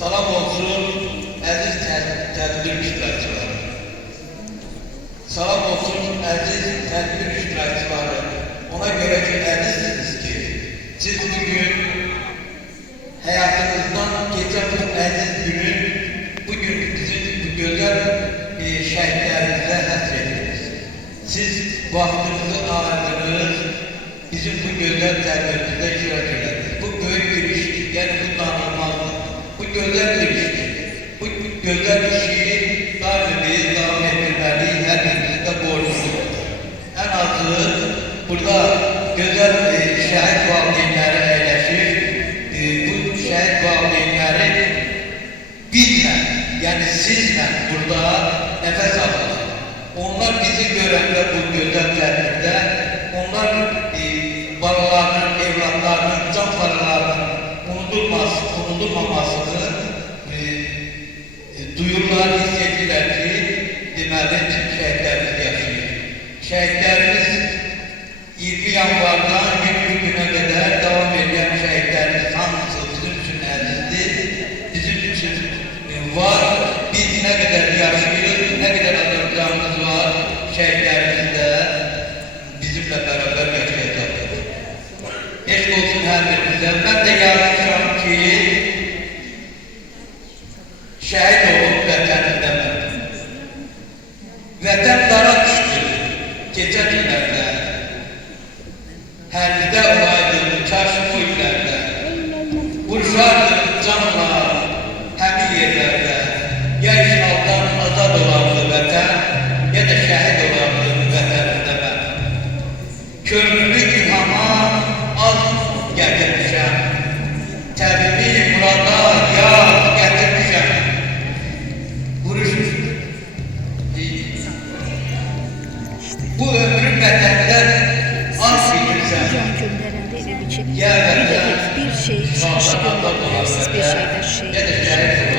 Salam olsun əziz tədbir iştirakçıları. Salam olsun əziz tədbir iştirakçıları. Ona göre ki əzizsiniz ki, siz bugün hayatınızdan geçen bu əziz günü, bugün bizim bu güzel şehitlerimize hasrediniz. Siz vaktinizi ayırdınız, bizim bu güzel tədbirimizde iştirak ediniz. Bu büyük bir iştir, yani bu tanınmazdır. Bu güzel bir iştir. Bu güzel işi daim devam ettirmeliyiz, her birimizin de borcumuz. En azı burada güzel şehit valideynleri eyleşir. Bu şehit valideynleri bizle, yani sizle burada nefes alır. Onlar bizi görende bu güzel tedbirde, onlar balalarının, evlatlarının, can paralarının unutulmamasını duyurlar, hissettiler ki deməli şehitlerimiz yaşayır. Şehitlerimiz 20 yanvardan 20 güne kadar devam eden şehitlerimiz hamısı bizim için əzizdir, bizim için var. Biz ne kadar yaşayırız, ne kadar adamlarımız var, şehitlerimiz de bizimle beraber yaşayacaklar. Eşk olsun her birimize. Ben de yazmışam ki şehit olup vətənimdən mən. Vətən dara düşdü geçen illərdə. Hərbidə olaydım kaş bu illərdə. Vuruşardım canla həmin yerlərdə. Ya işğaldan azad olardı vətən, ya da şəhid olardı vətənimdə mən. Könlümü ilhama az gətirmişəm. Təbimi murada yaz gətirmişəm. Bu ömrün vətəndən az bilirsən. Bir şey çıkışı göndermeliyiz, bir şeyden şey.